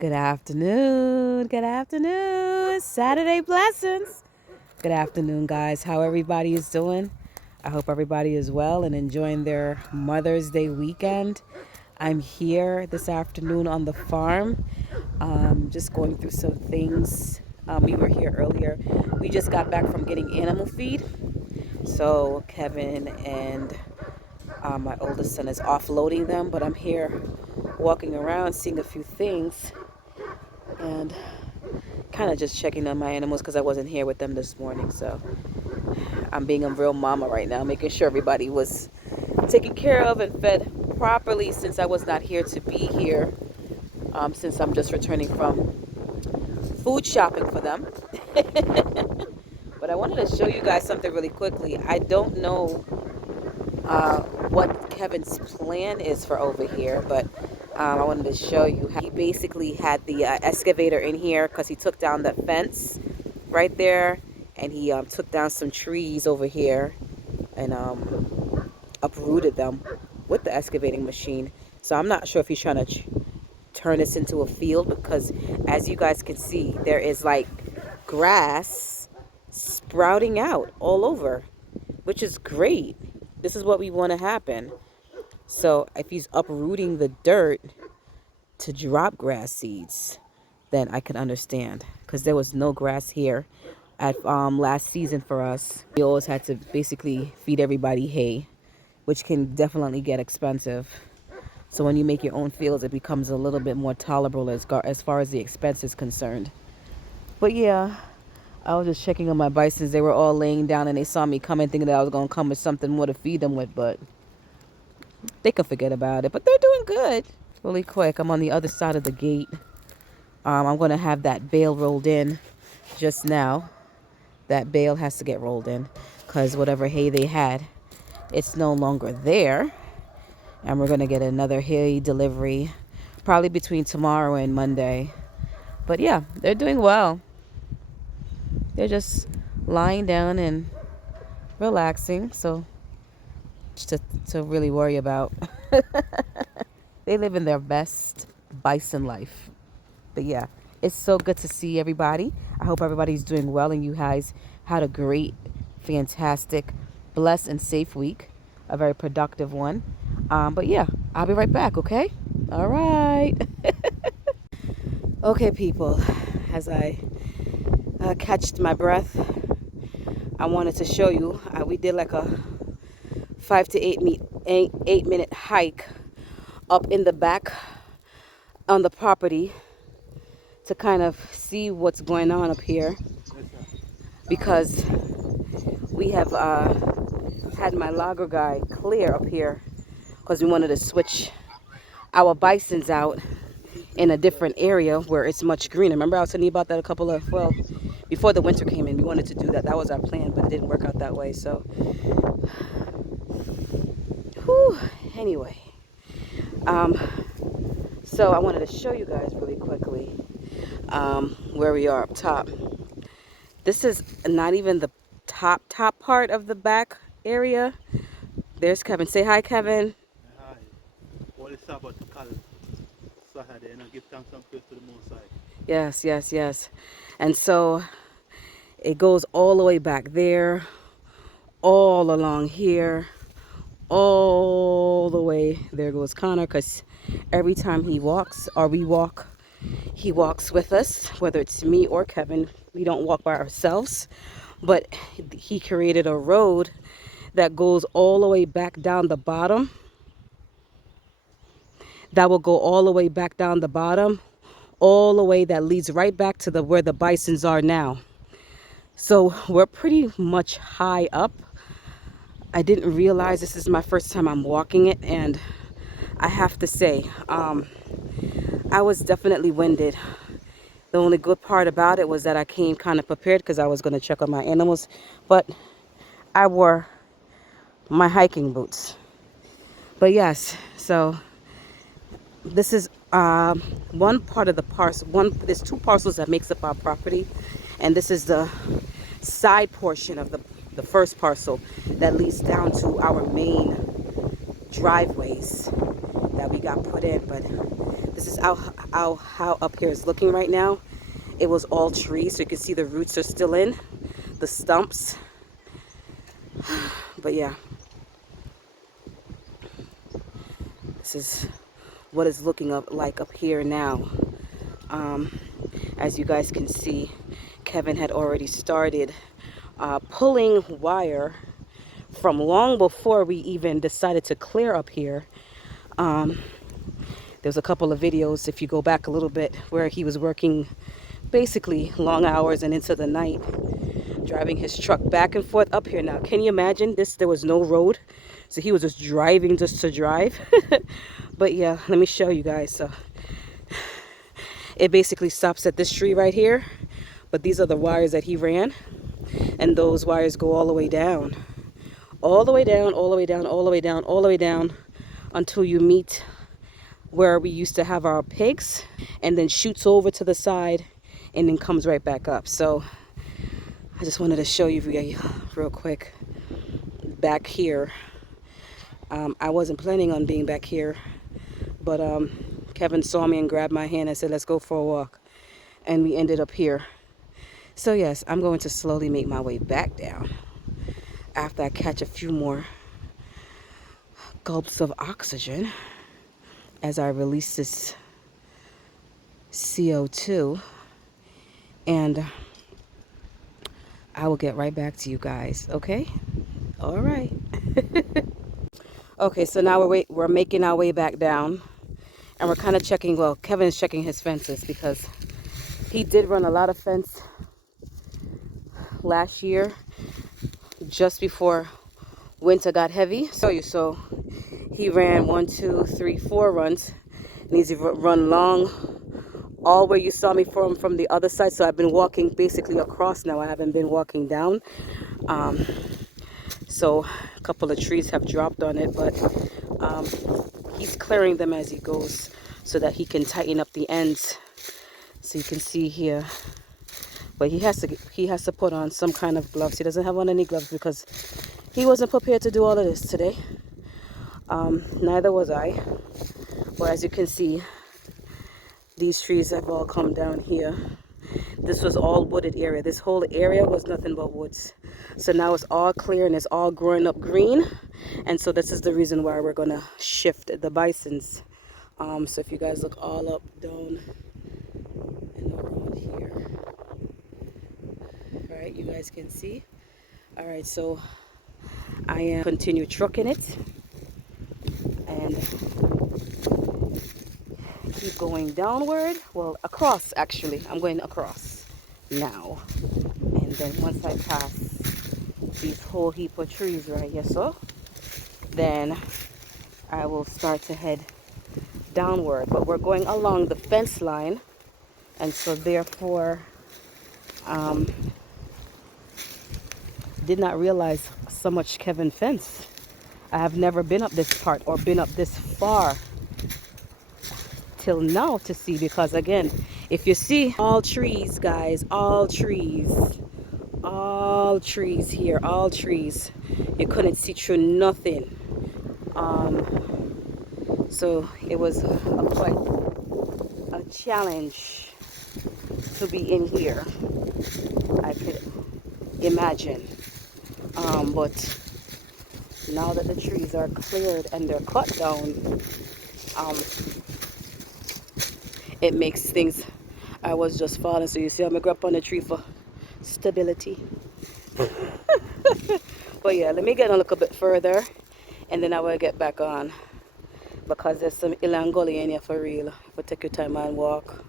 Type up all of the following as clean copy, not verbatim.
Good afternoon. Good afternoon. Saturday blessings. Good afternoon, guys. How everybody is doing? I hope everybody is well and enjoying their Mother's Day weekend. I'm here this afternoon on the farm, just going through some things. We were here earlier. We just got back from getting animal feed. So Kevin and my oldest son is offloading them, but I'm here walking around, seeing a few things, and kind of just checking on my animals because I wasn't here with them this morning. So I'm being a real mama right now, making sure everybody was taken care of and fed properly since I was not here to be here, since I'm just returning from food shopping for them. But I wanted to show you guys something really quickly. I don't know what Kevin's plan is for over here, but I wanted to show you how he basically had the excavator in here because he took down that fence right there, and he took down some trees over here and uprooted them with the excavating machine. So I'm not sure if he's trying to turn this into a field, because as you guys can see, there is like grass sprouting out all over, which is great. This is what we want to happen. So if he's uprooting the dirt to drop grass seeds, then I can understand, because there was no grass here at last season for us. We always had to basically feed everybody hay, which can definitely get expensive. So when you make your own fields, it becomes a little bit more tolerable as far as the expense is concerned. But yeah, I was just checking on my bisons. They were all laying down and they saw me coming, thinking that I was going to come with something more to feed them with, but they can forget about it. But they're doing good. Really quick, I'm on the other side of the gate. I'm going to have that bale rolled in just now. That bale has to get rolled in because whatever hay they had, it's no longer there. And we're going to get another hay delivery probably between tomorrow and Monday. But yeah, they're doing well. They're just lying down and relaxing. So to really worry about. They live in their best bison life. But yeah, it's so good to see everybody. I hope everybody's doing well and you guys had a great, fantastic, blessed, and safe week. A very productive one. But yeah, I'll be right back, okay? All right. Okay, people, as I catched my breath, I wanted to show you. We did like a 5 to 8 minute hike up in the back on the property to kind of see what's going on up here, because we have had my logger guy clear up here because we wanted to switch our bisons out in a different area where it's much greener. Remember I was telling you about that before the winter came in. We wanted to do that. That was our plan, but it didn't work out that way. So anyway, so I wanted to show you guys really quickly where we are up top. This is not even the top part of the back area. There's Kevin. Say hi, Kevin. Hi. What is about to call Saturday and give thanks and praise to the Most High. Yes, yes, yes. And so it goes all the way back there, all along here, all the way. There goes Connor, because every time he walks or we walk, he walks with us, whether it's me or Kevin. We don't walk by ourselves, but he created a road that goes all the way back down the bottom. That will go all the way back down the bottom, all the way that leads right back to where the bisons are now. So we're pretty much high up. I didn't realize this is my first time I'm walking it, and I have to say, I was definitely winded. The only good part about it was that I came kind of prepared because I was going to check on my animals, but I wore my hiking boots. But yes, so this is one part of the parcel. There's two parcels that makes up our property, and this is the side portion of the first parcel that leads down to our main driveways that we got put in. But This is how up here is looking right now. It was all trees, so you can see the roots are still in the stumps. But yeah, this is what it's looking like up here now. As you guys can see, Kevin had already started pulling wire from long before we even decided to clear up here. There's a couple of videos, if you go back a little bit, where he was working basically long hours and into the night, driving his truck back and forth up here. Now, can you imagine this? There was no road, so he was just driving just to drive. But yeah, let me show you guys. So it basically stops at this tree right here, but these are the wires that he ran, and those wires go all the way down, all the way down, all the way down, all the way down, all the way down, until you meet where we used to have our pigs, and then shoots over to the side and then comes right back up. So I just wanted to show you real quick back here. I wasn't planning on being back here, but Kevin saw me and grabbed my hand and said, let's go for a walk, and we ended up here. So yes, I'm going to slowly make my way back down after I catch a few more gulps of oxygen as I release this CO2, and I will get right back to you guys. Okay? All right. Okay, so now we're making our way back down, and we're kind of checking. Well, Kevin is checking his fences because he did run a lot of fence last year, just before winter got heavy. So he ran 1, 2, 3, 4 runs, and he's run long all where you saw me from the other side. So I've been walking basically across now. I haven't been walking down. So a couple of trees have dropped on it, but he's clearing them as he goes so that he can tighten up the ends. So you can see here, but he has to put on some kind of gloves. He doesn't have on any gloves because he wasn't prepared to do all of this today. Neither was I. But as you can see, these trees have all come down here. This was all wooded area. This whole area was nothing but woods. So now it's all clear and it's all growing up green. And so this is the reason why we're gonna shift the bisons. So if you guys look all up, down, and around here, right, you guys can see. All right, so I am continue trucking it and keep going downward. Well, across actually. I'm going across now. And then once I pass these whole heap of trees right here, so then I will start to head downward. But we're going along the fence line, and so therefore did not realize so much Kevin fence. I have never been up this part or been up this far till now to see, because again, if you see all trees, guys, all trees here, all trees, you couldn't see through nothing. So it was quite a challenge to be in here, I could imagine. But now that the trees are cleared and they're cut down, it makes things. I was just falling, so you see I'm gonna go up on the tree for stability. But yeah, let me get a little bit further and then I will get back on, because there's some Ilangoli in here for real. If you take your time and walk.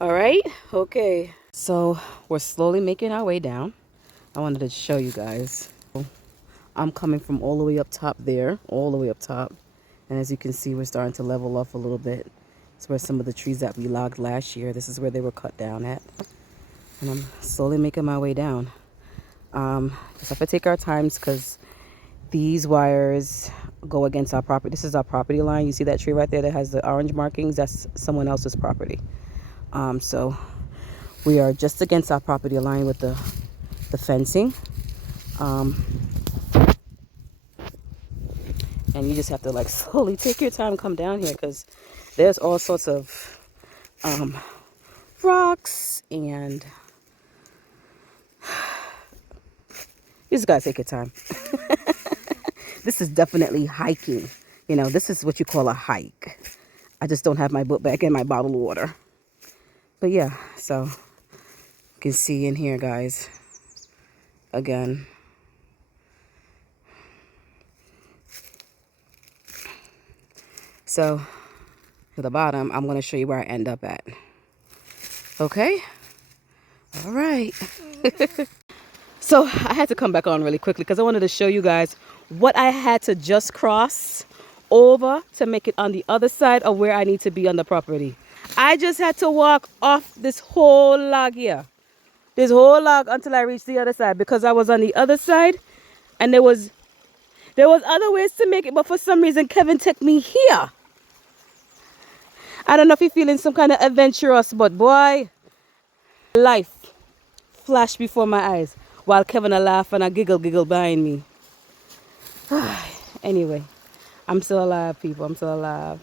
All right, okay, so we're slowly making our way down. I wanted to show you guys. I'm coming from all the way up top there, all the way up top, and as you can see, we're starting to level off a little bit. It's where some of the trees that we logged last year, this is where they were cut down at, and I'm slowly making my way down. Just have to take our times because these wires go against our property. This is our property line. You see that tree right there that has the orange markings? That's someone else's property. So we are just against our property line with the fencing. And you just have to like slowly take your time, come down here, because There's all sorts of rocks, and you just gotta take your time. This is definitely hiking. You know, this is what you call a hike. I just don't have my book bag and my bottled water. But yeah, so you can see in here, guys, again. So to the bottom, I'm going to show you where I end up at. Okay? All right. So I had to come back on really quickly because I wanted to show you guys what I had to just cross over to make it on the other side of where I need to be on the property. I just had to walk off this whole log here. This whole log until I reached the other side because I was on the other side and there was other ways to make it, but for some reason Kevin took me here. I don't know if you're feeling some kind of adventurous, but boy, life flashed before my eyes while Kevin a laugh and a giggle behind me. Anyway, I'm still alive, people. I'm still alive.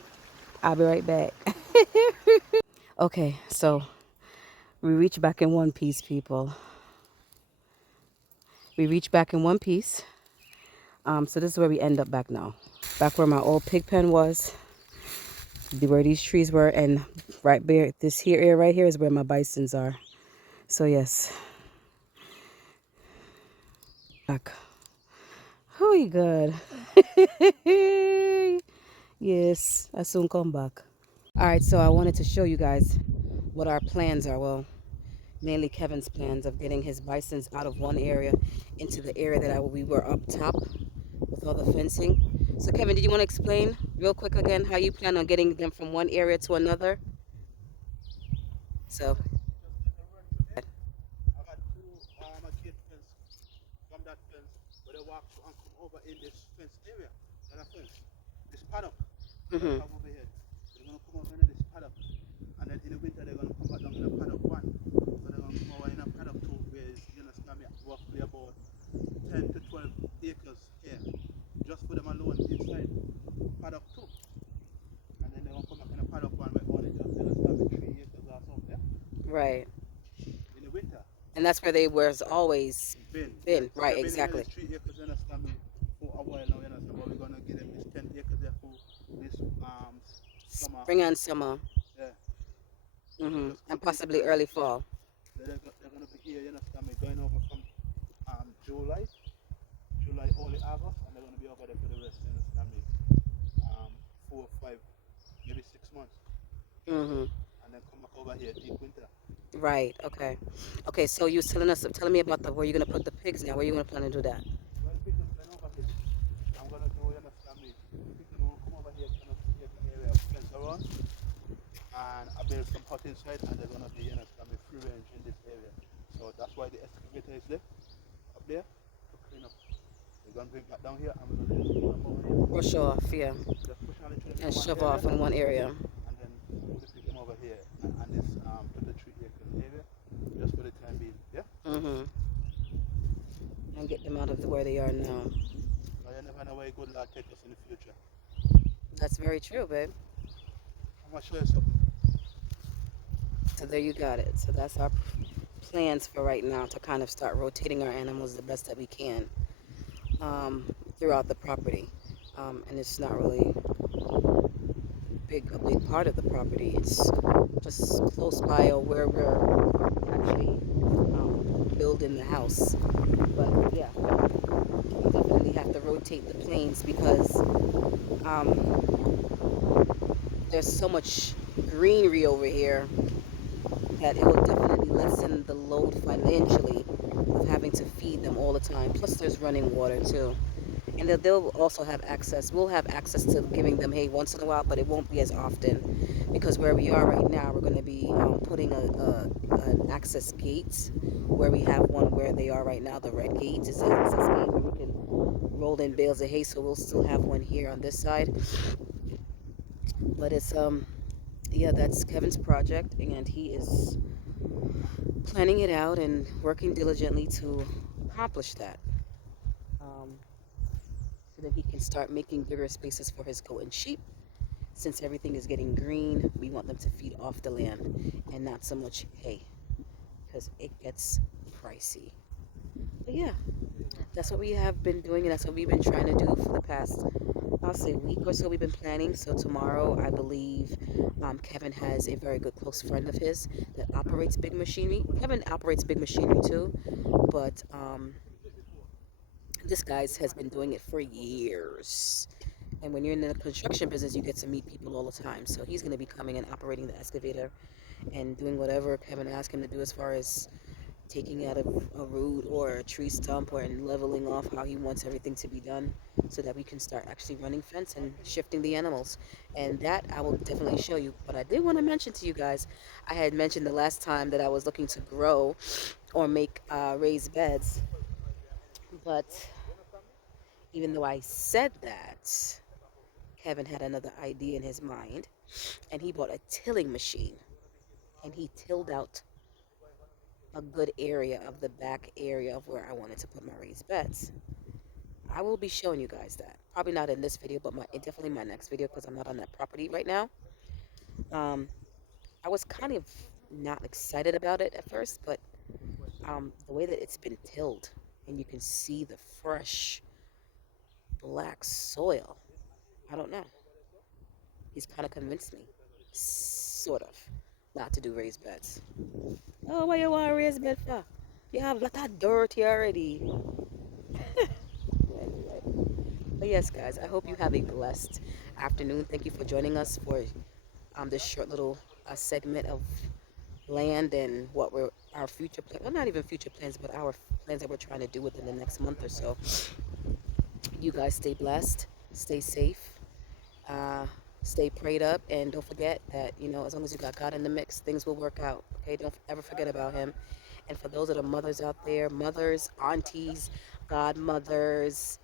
I'll be right back. Okay, so we reach back in one piece, people. We reach back in one piece. So this is where we end up back now. Back where my old pig pen was, where these trees were, and right there, this here area right here is where my bisons are. So yes. Back. Oh, you good. Yes, I soon come back. All right, so I wanted to show you guys what our plans are. Well, mainly Kevin's plans of getting his bisons out of one area into the area that we were up top with all the fencing. So Kevin, did you want to explain real quick again how you plan on getting them from one area to another? So I got two a gate fence from that fence, but they walk through and come over in this fence area. That fence, this paddock. mm-hmm. Come over here. They're gonna come over into this paddock, and then in the winter they're gonna come back down in the paddock one. So they're gonna come over in a paddock two, where you understand me, roughly about 10 to 12 acres here, just for them alone inside paddock two. And then they're gonna come back in a paddock one where only just you understand me 3 acres or something. Yeah? Right. In the winter. And that's where they was always Been. been. So Right, they've been exactly. in 3 acres, you understand me, for a while now, you understand, but we're gonna give them this 10 acres there for this summer. Spring and summer. Yeah. Mm-hmm. And possibly early fall. They're gonna be here, you understand me, going over from July early August, and they're gonna be over there for the rest, you understand me, 4 or 5, maybe 6 months. Mm-hmm. And then come back over here deep winter. Right. Okay. Okay. So you was telling me about where you're gonna put the pigs now. Where you gonna plan to do that? Well, the pigs are over here. I'm gonna do, you understand me, the pigs will come over here, kind of create an area of fence around, and I build some hut inside, and they're gonna be, you understand me, free range in this area. So that's why the excavator is there, up there, to clean up. We're gonna bring that down here, and we're gonna just clean up over here. Brush off, yeah, Just push all the trees and in one shove area, off in one area. and then we pick them over here, and this 23 acre area, just for the time being, yeah? Mm-hmm. And get them out of where they are now. Now you never know where good Lord take us in the future. That's very true, babe. I'm gonna show you something. So there you got it. So that's our plans for right now, to kind of start rotating our animals the best that we can throughout the property. And it's not really a big part of the property. It's just close by or where we're actually building the house. But yeah, we definitely have to rotate the planes because there's so much greenery over here that it will definitely lessen the load financially of having to feed them all the time. Plus there's running water too. And they'll also have access. We'll have access to giving them hay once in a while, but it won't be as often because where we are right now, we're going to be putting an access gate where we have one where they are right now. The red gate is the access gate where we can roll in bales of hay, so we'll still have one here on this side. But it's yeah, that's Kevin's project, and he is planning it out and working diligently to accomplish that. So that he can start making bigger spaces for his goat and sheep, since everything is getting green, we want them to feed off the land and not so much hay, because it gets pricey. But yeah, that's what we have been doing, and that's what we've been trying to do for the past, I'll say, week or so. We've been planning. So tomorrow, I believe, Kevin has a very good close friend of his that operates big machinery. Kevin operates big machinery too, but this guy has been doing it for years. And when you're in the construction business, you get to meet people all the time. So he's going to be coming and operating the excavator and doing whatever Kevin asked him to do, as far as taking out a root or a tree stump, or and leveling off how he wants everything to be done, so that we can start actually running fence and shifting the animals. And that I will definitely show you. But I did want to mention to you guys, I had mentioned the last time that I was looking to grow or make raised beds. But even though I said that, Kevin had another idea in his mind, and he bought a tilling machine, and he tilled out a good area of the back area of where I wanted to put my raised beds. I will be showing you guys that. Probably not in this video, but definitely my next video, because I'm not on that property right now. I was kind of not excited about it at first, but the way that it's been tilled, and you can see the fresh black soil, I don't know. He's kind of convinced me, sort of, not to do raised beds. Oh, why you want a raised bed for? You have a lot of dirt here already. Anyway. But yes, guys, I hope you have a blessed afternoon. Thank you for joining us for this short little segment of land and what our future plans, well, not even future plans, but our plans that we're trying to do within the next month or so. You guys stay blessed, stay safe, stay prayed up, and don't forget that, as long as you got God in the mix, things will work out. Okay, don't ever forget about him. And for those that are mothers out there, mothers, aunties, godmothers,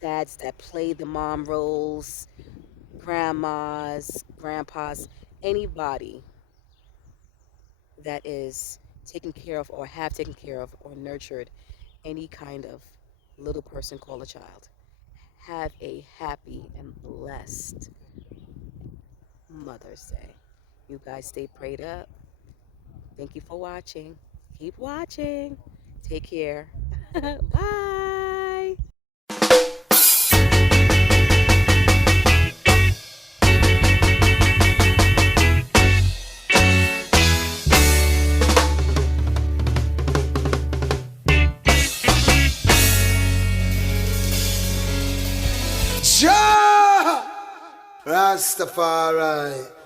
dads that play the mom roles, grandmas, grandpas, anybody that is taken care of or have taken care of or nurtured any kind of little person called a child, have a happy and blessed Mother's Day. You guys stay prayed up. Thank you for watching. Keep watching. Take care. Bye. Jah Rastafari.